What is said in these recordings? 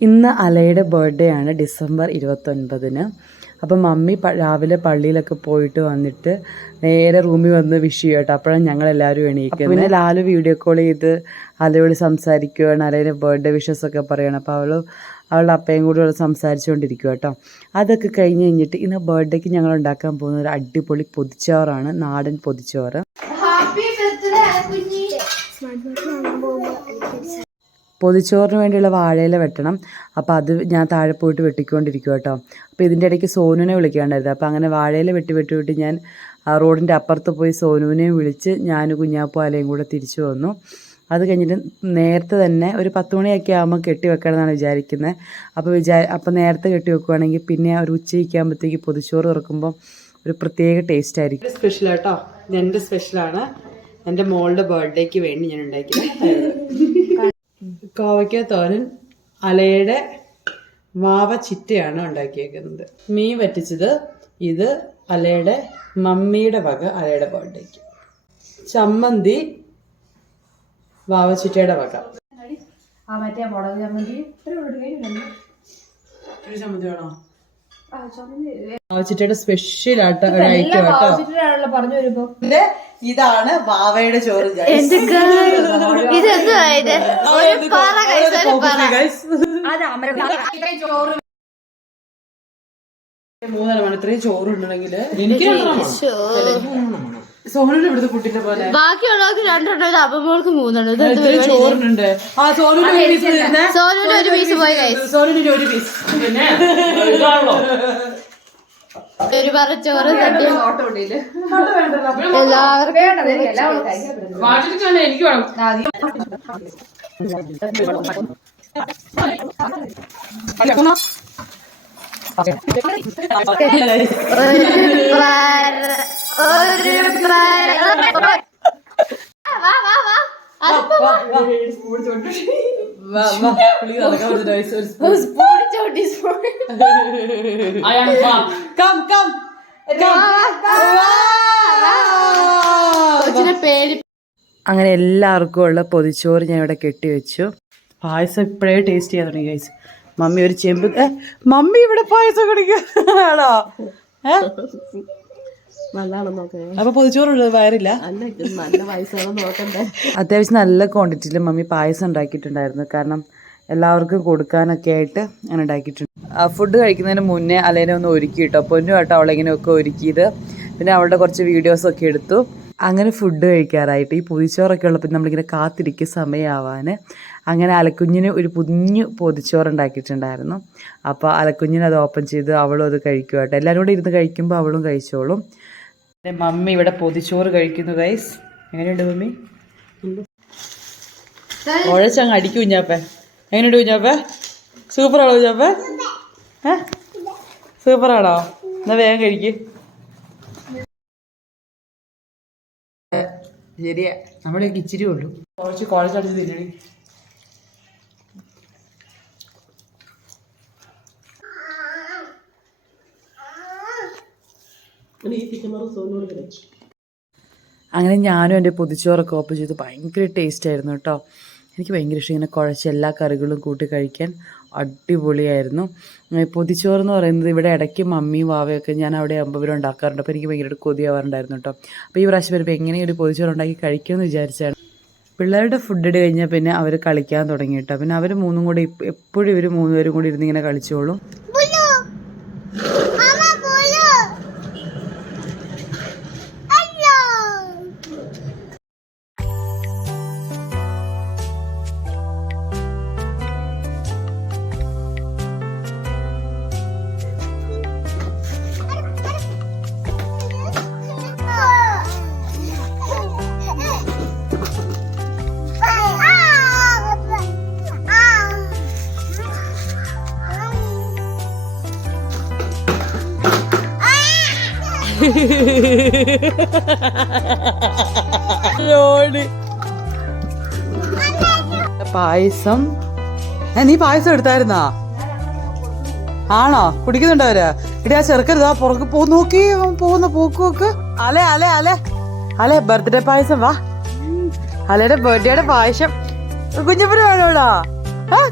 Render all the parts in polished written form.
ഇന്ന് അലയുടെ ബർത്ത്ഡേ ആണ് ഡിസംബർ 29-ന്. അപ്പം മമ്മി രാവിലെ പള്ളിയിലൊക്കെ പോയിട്ട് വന്നിട്ട് നേരെ റൂമിൽ വന്ന് വിഷ് ചെയ്യും കേട്ടോ. അപ്പോഴാണ് ഞങ്ങളെല്ലാവരും എണീക്കുന്നത്. പിന്നെ ലാലു വീഡിയോ കോൾ ചെയ്ത് അലയോട് സംസാരിക്കുകയാണ്, അലയുടെ ബർത്ത്ഡേ വിഷസ് ഒക്കെ പറയണം. അപ്പോൾ അവളുടെ അപ്പയും കൂടി സംസാരിച്ചുകൊണ്ടിരിക്കും കേട്ടോ. അതൊക്കെ കഴിഞ്ഞ് കഴിഞ്ഞിട്ട് ഇന്ന് ബർത്ത്ഡേക്ക് ഞങ്ങൾ ഉണ്ടാക്കാൻ പോകുന്ന ഒരു അടിപൊളി പൊതിച്ചോറാണ്, നാടൻ പൊതിച്ചോറ്. പൊതിച്ചോറിന് വേണ്ടിയുള്ള വാഴയില വെട്ടണം. അപ്പോൾ അത് ഞാൻ താഴെ പോയിട്ട് വെട്ടിക്കൊണ്ടിരിക്കും കേട്ടോ. അപ്പോൾ ഇതിൻ്റെ ഇടയ്ക്ക് സോനുവിനെ വിളിക്കാണ്ടായിരുന്നു. അപ്പോൾ അങ്ങനെ വാഴയില വെട്ടി ഞാൻ റോഡിൻ്റെ അപ്പുറത്ത് പോയി സോനുവിനെയും വിളിച്ച് ഞാൻ കുഞ്ഞാപ്പൂ അലയും കൂടെ തിരിച്ചു വന്നു. അത് കഴിഞ്ഞിട്ട് നേരത്തെ തന്നെ ഒരു 10 മണിയൊക്കെ ആകുമ്പോൾ കെട്ടി വെക്കണമെന്നാണ് വിചാരിക്കുന്നത്. അപ്പോൾ നേരത്തെ കെട്ടി വെക്കുകയാണെങ്കിൽ പിന്നെ ഒരു ഉച്ചയ്ക്ക് ആകുമ്പോഴത്തേക്ക് പൊതിച്ചോറ് തുറക്കുമ്പോൾ ഒരു പ്രത്യേക ടേസ്റ്റ് ആയിരിക്കും. സ്പെഷ്യൽ കേട്ടോ, എൻ്റെ സ്പെഷ്യലാണ്. എൻ്റെ മോളുടെ ബർത്ത്ഡേക്ക് വേണ്ടി ഞാൻ ഉണ്ടാക്കിയത് കോവയ്ക്ക തോരൻ, അലയുടെ മാവ ചിറ്റയാണ് ഉണ്ടാക്കിയേക്കുന്നത്. മീൻ വറ്റിച്ചത്, ഇത് അലയുടെ മമ്മിയുടെ വക അലയുടെ ബർത്ത്ഡേക്ക്. ചമ്മന്തി വാവച്ചിറ്റയുടെ വക. ചമ്മന്തി വേണോ? വാവച്ചിറ്റയുടെ സ്പെഷ്യൽ ആയിട്ട് ഐറ്റം കേട്ടോ. ഇതാണ് വാവയുടെ ചോറ്. മൂന്നെണ്ണമാണ്. ഇത്രയും ചോറുണ്ടെങ്കിൽ എനിക്ക് സോനുവിന്റെ ഇവിടുത്തെ കുട്ടിന്റെ പോലെ ബാക്കിയുള്ളവർക്ക് 2 അപ്പമോൾക്ക് 3 ചോറുണ്ട്. ആ സോനുവിന്റെ ഒരു പീസ് പോയി. സോനുവിന്റെ ഒരു പീസ് ഒരു പറച്ചോറ് എനിക്ക് വേണം. അങ്ങനെ എല്ലാവർക്കും ഉള്ള പൊതിച്ചോറ് ഞാൻ ഇവിടെ കെട്ടിവെച്ചു. പായസം ഇപ്പോഴേ ടേസ്റ്റ് ചെയ്യാൻ തുടങ്ങി ഗൈസ്. മമ്മി ഒരു ചെമ്പ് മമ്മി ഇവിടെ പായസം കുടിക്കാണോ? അപ്പൊ പൊതിച്ചോറുള്ളത് വയറില്ല. അത്യാവശ്യം നല്ല ക്വാണ്ടിറ്റിയിൽ മമ്മി പായസം ഉണ്ടാക്കിയിട്ടുണ്ടായിരുന്നു. കാരണം എല്ലാവർക്കും കൊടുക്കാനൊക്കെ ആയിട്ട് അങ്ങനെ ഉണ്ടാക്കിയിട്ടുണ്ട്. ഫുഡ് കഴിക്കുന്നതിന് മുന്നേ അലേനെ ഒന്ന് ഒരുക്കി കേട്ടോ. പൊന്നു കേട്ടോ അവളെങ്ങനെയൊക്കെ ഒരുക്കിയത്. പിന്നെ അവളുടെ കുറച്ച് വീഡിയോസൊക്കെ എടുത്തു. അങ്ങനെ ഫുഡ് കഴിക്കാറായിട്ട് ഈ പൊതിച്ചോറൊക്കെ ഉള്ളപ്പോൾ നമ്മളിങ്ങനെ കാത്തിരിക്കും സമയമാവാൻ. അങ്ങനെ അലക്കുഞ്ഞിന് ഒരു കുഞ്ഞു പൊതിച്ചോറ് ഉണ്ടാക്കിയിട്ടുണ്ടായിരുന്നു. അപ്പോൾ അലക്കുഞ്ഞിന് അത് ഓപ്പൺ ചെയ്ത് അവളും അത് കഴിക്കും കേട്ടോ. എല്ലാവരും കൂടെ ഇരുന്ന് കഴിക്കുമ്പോൾ അവളും കഴിച്ചോളും. മമ്മി ഇവിടെ പൊതിച്ചോറ് കഴിക്കുന്നു ഗൈസ്. എങ്ങനെയുണ്ട് മമ്മി? ഉഴച്ചങ്ങ് അടിക്കും കുഞ്ഞാപ്പേ. എങ്ങനെയുണ്ട് കുഞ്ഞാപ്പേ? സൂപ്പറാണോ കുഞ്ഞാപ്പേ? സൂപ്പറാണോ? എന്നാൽ വേഗം കഴിക്കും. ശരിയാ, നമ്മുടെ ഇച്ചിരി ഉള്ളൂ. കുറച്ച് കോളേജ് അടിച്ച് തിന്നണി. അങ്ങനെ ഞാനും എൻ്റെ പൊതിച്ചോറൊക്കെ ഓപ്പൺ ചെയ്ത് ഭയങ്കര ടേസ്റ്റ് ആയിരുന്നു കേട്ടോ. എനിക്ക് ഭയങ്കര ഇഷ്ടം ഇങ്ങനെ കുഴച്ച് എല്ലാ കറികളും കൂട്ടി കഴിക്കാൻ. അടിപൊളിയായിരുന്നു. പൊതിച്ചോറ് എന്ന് പറയുന്നത് ഇവിടെ ഇടയ്ക്ക് മമ്മിയും വാവയൊക്കെ ഞാൻ അവിടെ ആകുമ്പോൾ ഇവർ ഉണ്ടാക്കാറുണ്ട്. അപ്പോൾ എനിക്ക് ഭയങ്കര കൊതിയാവാറുണ്ടായിരുന്നു കേട്ടോ. അപ്പോൾ ഈ പ്രാവശ്യം വരുമ്പോൾ എങ്ങനെ ഒരു പൊതിച്ചോറ് ഉണ്ടാക്കി കഴിക്കുമെന്ന് വിചാരിച്ചാണ്. പിള്ളേരുടെ ഫുഡ് ഇട്ട് കഴിഞ്ഞാൽ പിന്നെ അവർ കളിക്കാൻ തുടങ്ങി കേട്ടോ. പിന്നെ അവർ മൂന്നും കൂടി എപ്പോഴും ഇവർ 3 പേരും കൂടി ഇരുന്നിങ്ങനെ കളിച്ചോളും. പായസം. നീ പായസം എടുത്തായിരുന്നാ? ആണോ? കുടിക്കുന്നുണ്ടോ അവര്? ഇടി ആ ചെറുക്കരുതാ പുറകെ പോ. നോക്കി പോകുന്ന പോക്ക് നോക്ക്. അലെ അലെ അലെ അലെ ബർത്ത്ഡേ പായസം. വാ അലയുടെ ബർത്ത്ഡേയുടെ പായസം കുഞ്ഞപ്പന് വേണോടാ?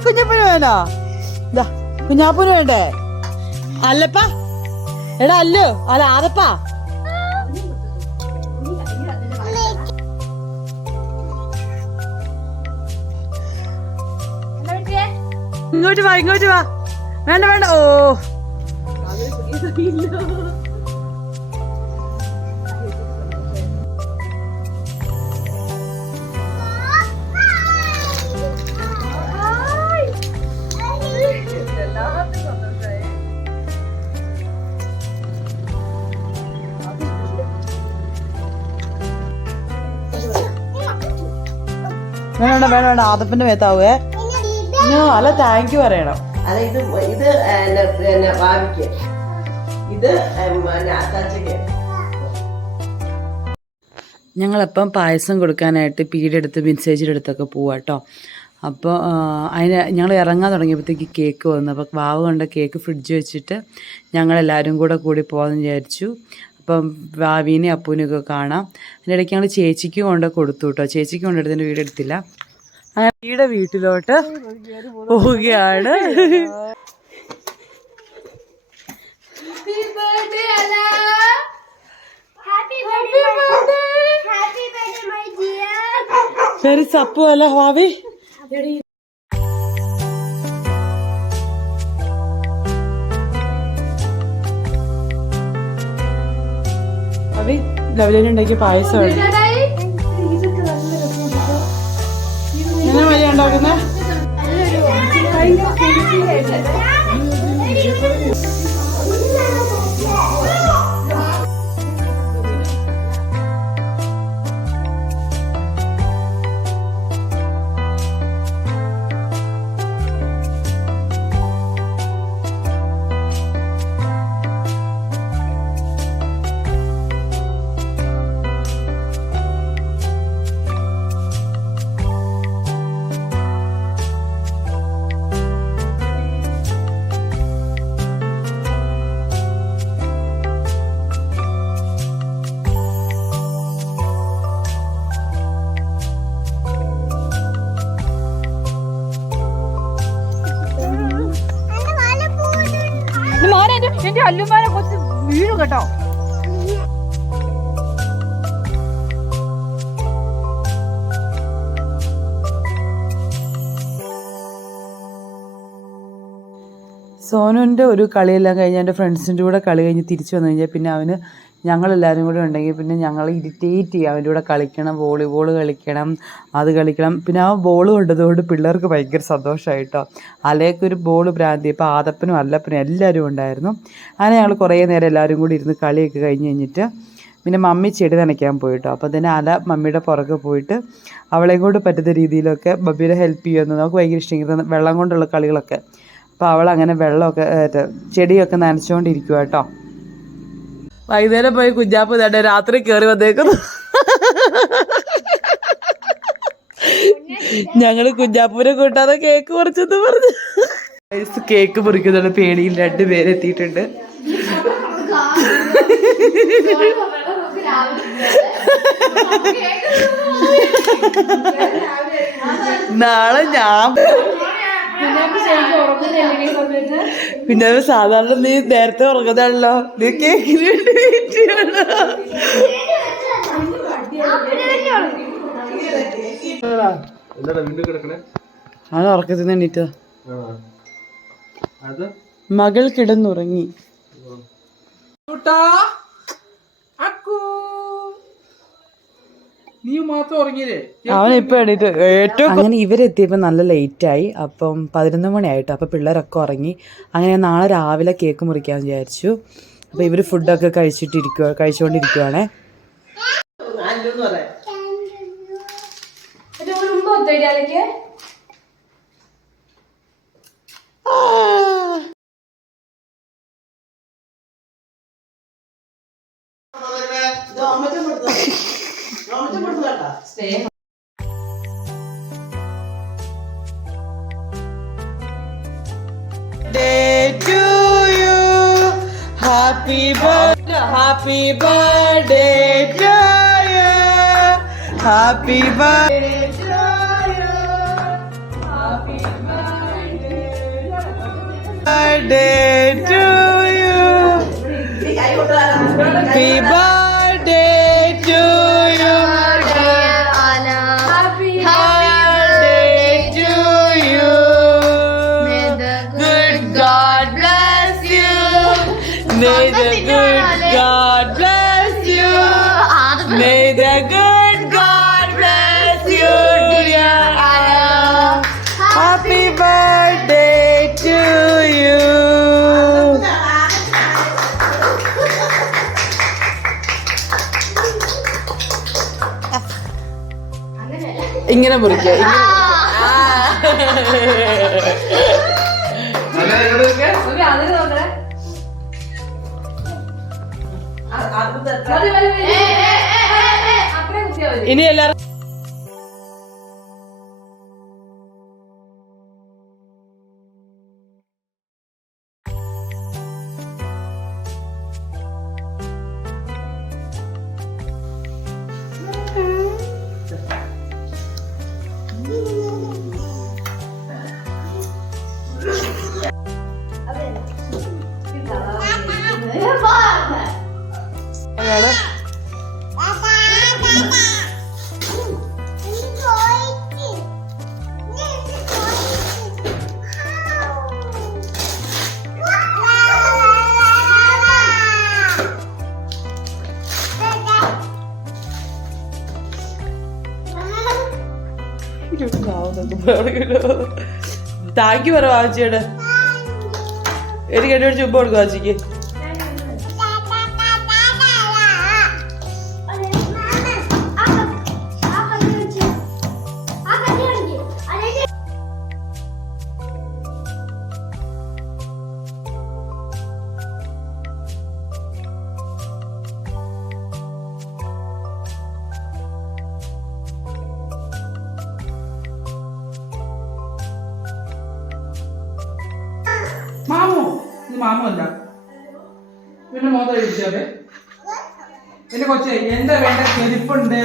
കുഞ്ഞപ്പന് വേണോ? ഇതാ കുഞ്ഞാപ്പന് വേണ്ടേ? അല്ലപ്പാ എടാ അല്ലോ അല്ല ആദപ്പാ ഇങ്ങോട്ട് വാ ഇങ്ങോട്ട് വാ. വേണ്ട വേണ്ട. ഓ വേണ്ട വേണ്ട വേണ്ട. ആദപ്പിന്റെ മേത്താവേ. അല്ല താങ്ക് യു പറയണം. അല്ല ഇത് ഭാവിക്ക് ഇത് അത്താച്ചയ്ക്ക്. ഞങ്ങളപ്പം പായസം കൊടുക്കാനായിട്ട് പീടിയെടുത്ത് മിൻസേജിയുടെ അടുത്തൊക്കെ പോവാട്ടോ. അപ്പോൾ അതിന് ഞങ്ങൾ ഇറങ്ങാൻ തുടങ്ങിയപ്പോഴത്തേക്ക് കേക്ക് വന്നു. അപ്പോൾ വാവ് കൊണ്ട് കേക്ക് ഫ്രിഡ്ജ് വെച്ചിട്ട് ഞങ്ങളെല്ലാവരും കൂടി പോകാമെന്ന് വിചാരിച്ചു. അപ്പം വാവീനെ അപ്പൂനെയൊക്കെ കാണാം. അതിൻ്റെ ഇടയ്ക്ക് ഞങ്ങൾ ചേച്ചിക്ക് കൊണ്ട് കൊടുത്തു കേട്ടോ. ചേച്ചിക്ക് കൊണ്ടെടുത്തതിൻ്റെ വീഡിയോ എടുത്തില്ല. അങ്ങനെ വീട്ടിലോട്ട് പോവുകയാണ്. ശരി സപ്പു അല്ല ഭാവി. ഭാവി ലവലേനെ ഉണ്ടാക്കിയ പായസമാണ്. എങ്ങനെ വഴിയാ ഉണ്ടാക്കുന്നേ? എന്റെ അല്ലുമാനെ കൊച്ച് വീഴു കേട്ടോ. സോനുവിൻ്റെ ഒരു കളിയെല്ലാം കഴിഞ്ഞ് എൻ്റെ ഫ്രണ്ട്സിൻ്റെ കൂടെ കളി കഴിഞ്ഞ് തിരിച്ചു വന്നു കഴിഞ്ഞാൽ പിന്നെ അവന് ഞങ്ങളെല്ലാവരും കൂടെ ഉണ്ടെങ്കിൽ പിന്നെ ഞങ്ങൾ ഇറിറ്റേറ്റ് ചെയ്യും. അവൻ്റെ കൂടെ കളിക്കണം, വോളിബോൾ കളിക്കണം, അത് കളിക്കണം. പിന്നെ ആ ബോൾ കൊണ്ടതുകൊണ്ട് പിള്ളേർക്ക് ഭയങ്കര സന്തോഷമായിട്ടോ. അലയൊക്കെ ബോൾ ഭ്രാന്തി. ഇപ്പോൾ ആദപ്പനും അല്ലപ്പനും എല്ലാവരും ഉണ്ടായിരുന്നു. അങ്ങനെ ഞങ്ങൾ കുറേ നേരം എല്ലാവരും കൂടി ഇരുന്ന് കളിയൊക്കെ കഴിഞ്ഞ് കഴിഞ്ഞിട്ട് പിന്നെ മമ്മി ചെടി നനയ്ക്കാൻ പോയിട്ടോ. അപ്പോൾ തന്നെ അല മമ്മിയുടെ പുറകെ പോയിട്ട് അവളെയും കൊണ്ട് പറ്റുന്ന രീതിയിലൊക്കെ മമ്മിയുടെ ഹെൽപ്പ് ചെയ്യുമെന്ന് നമുക്ക് ഭയങ്കര ഇഷ്ടം വെള്ളം കൊണ്ടുള്ള കളികളൊക്കെ. അപ്പോൾ അവളങ്ങനെ വെള്ളമൊക്കെ ചെടിയൊക്കെ നനച്ചുകൊണ്ടിരിക്കുക കേട്ടോ. വൈകുന്നേരം പോയി കുഞ്ഞാപ്പ് തന്നെ രാത്രി കയറി വന്നേക്കുന്നു. ഞങ്ങള് കുഞ്ഞാപ്പൂരെ കൂട്ടാതെ കേക്ക് മുറിച്ചെന്ന് പറഞ്ഞു. കേക്ക് മുറിക്കുന്നുള്ള പേടിയിൽ 2 പേരെത്തിയിട്ടുണ്ട്. നാളെ ഞാൻ പിന്നെ സാധാരണ നീ നേരത്തെ ഉറങ്ങുന്നതാണല്ലോ. നീ കേക്കിന് വേണ്ടി അത് ഉറക്കത്തിൽ എണീറ്റതാ. മകൾ കിടന്നുറങ്ങി. അവനിപ്പോ എണീറ്റ് ഏറ്റവും അങ്ങനെ ഇവരെത്തിയപ്പോൾ നല്ല ലേറ്റായി. അപ്പം 11 മണിയായിട്ട്. അപ്പം പിള്ളേരൊക്കെ ഉറങ്ങി. അങ്ങനെ നാളെ രാവിലെ കേക്ക് മുറിക്കാമെന്ന് വിചാരിച്ചു. അപ്പം ഇവർ ഫുഡൊക്കെ കഴിച്ചുകൊണ്ടിരിക്കുവാണേ. Day to you, happy birthday to you, happy birthday. birthday to you. Happy birthday to you. Happy birthday to you. May the good God bless you. May the good God bless you. May the good God bless you, dear Anna. Happy birthday to you. ഇങ്ങനെ മുറിക്കുക ഇനി എല്ലാരും ഒരാള് thank you പറ വാച്ചിയുടെ എനിക്ക് എന്നെ ചുമ്പ കൊടുക്കും വാച്ചിക്ക്. മാമു ഇത് മാമു അല്ല പിന്നെ മോത കഴിച്ചേ എന്റെ കൊച്ചെ എന്താ വേണ്ട ചെരുപ്പുണ്ട്.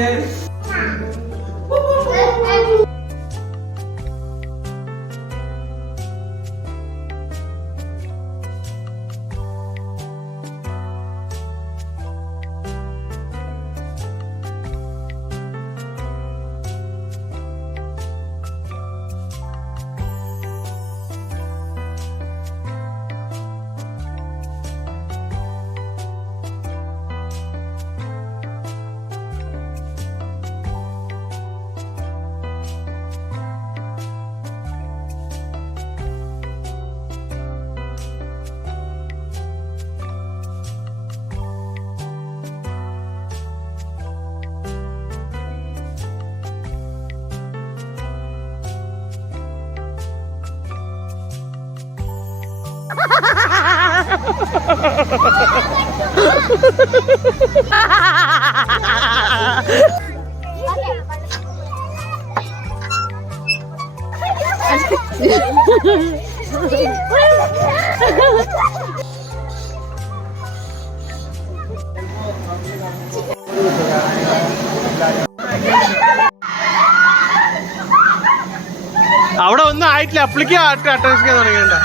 അവിടെ ഒന്നും ആയിട്ടില്ല, അപ്പളിക്ക് അട്ടൻഷൻ തുടങ്ങിയുണ്ട്.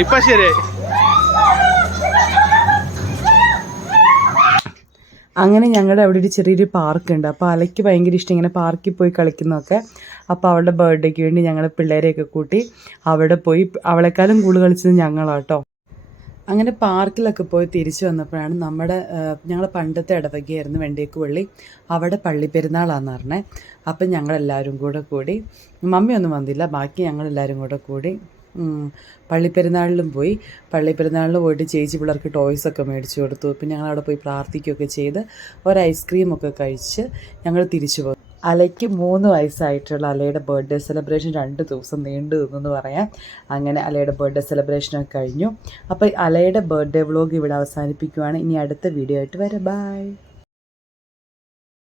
ഇപ്പൊ ശരി. അങ്ങനെ ഞങ്ങളുടെ അവിടെ ഒരു ചെറിയൊരു പാർക്കുണ്ട്. അപ്പോൾ അലയ്ക്ക് ഭയങ്കര ഇഷ്ടം ഇങ്ങനെ പാർക്കിൽ പോയി കളിക്കുന്നതൊക്കെ. അപ്പോൾ അവളുടെ ബർത്ത്ഡേക്ക് വേണ്ടി ഞങ്ങൾ പിള്ളേരെയൊക്കെ കൂട്ടി അവിടെ പോയി. അവളെക്കാളും കൂടുതൽ കളിച്ചത് ഞങ്ങളാട്ടോ. അങ്ങനെ പാർക്കിലൊക്കെ പോയി തിരിച്ചു വന്നപ്പോഴാണ് ഞങ്ങൾ പണ്ടത്തെ ഇടവകയായിരുന്നു വെണ്ടേക്ക് പള്ളി, അവിടെ പള്ളി പെരുന്നാളാന്ന് പറഞ്ഞത്. അപ്പം ഞങ്ങളെല്ലാവരും കൂടെ കൂടി, മമ്മിയൊന്നും വന്നില്ല, ബാക്കി ഞങ്ങളെല്ലാവരും കൂടെ കൂടി പള്ളിപ്പെരുന്നാളിലും പോയി. പള്ളിപ്പെരുന്നാളിൽ പോയിട്ട് ചേച്ചി പിള്ളേർക്ക് ടോയ്സൊക്കെ മേടിച്ചു കൊടുത്തു. പിന്നെ ഞങ്ങളവിടെ പോയി പ്രാർത്ഥിക്കുകയൊക്കെ ചെയ്ത് ഒരു ഐസ്ക്രീമൊക്കെ കഴിച്ച് ഞങ്ങൾ തിരിച്ചു പോയി. അലയ്ക്ക് 3 വയസ്സായിട്ടുള്ള അലയുടെ ബർത്ത്ഡേ സെലിബ്രേഷൻ 2 ദിവസം നീണ്ടു നിന്നെന്ന് പറയാം. അങ്ങനെ അലയുടെ ബർത്ത്ഡേ സെലിബ്രേഷനൊക്കെ കഴിഞ്ഞു. അപ്പോൾ അലയുടെ ബർത്ത്ഡേ വ്ളോഗ് ഇവിടെ അവസാനിപ്പിക്കുവാണ്. ഇനി അടുത്ത വീഡിയോ ആയിട്ട് വരാം. ബൈ.